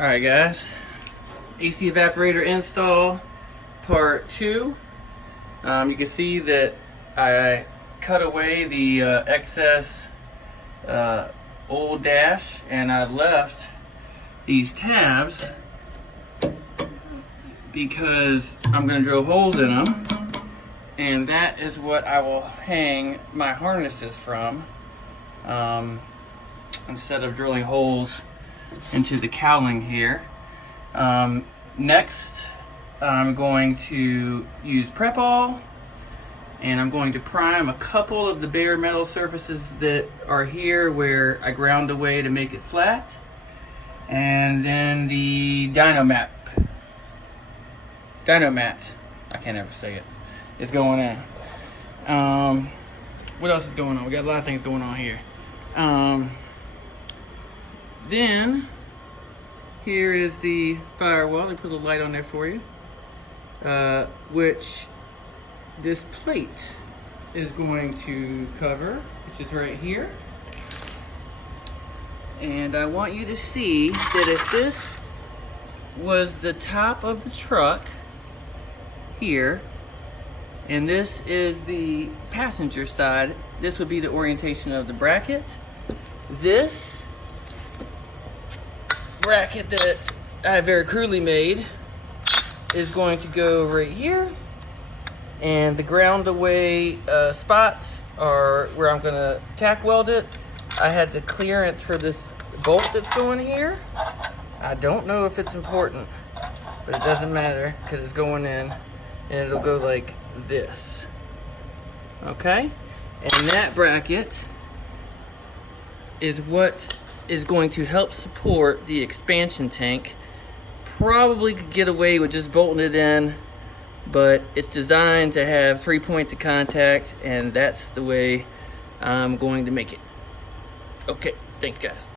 Alright guys, AC evaporator install part 2. You can see that I cut away the excess old dash, and I left these tabs because I'm going to drill holes in them, and that is what I will hang my harnesses from, instead of drilling holes into the cowling here. Next, I'm going to use Prep-All, and I'm going to prime a couple of the bare metal surfaces that are here where I ground away to make it flat. And then the Dynamat, I can't ever say it, is going in. What else is going on? We got a lot of things going on here. Then here is the firewall. Let me put a light on there for you, which this plate is going to cover, which is right here. And I want you to see that if this was the top of the truck here, and this is the passenger side, this would be the orientation of the bracket. This bracket that I very crudely made is going to go right here, and the ground away spots are where I'm gonna tack weld it. I had the clearance for this bolt that's going here. I don't know if it's important, but it doesn't matter because it's going in, and it'll go like this. Okay, and that bracket is what is going to help support the expansion tank. Probably could get away with just bolting it in, but it's designed to have 3 points of contact, and that's the way I'm going to make it. Okay, thanks guys.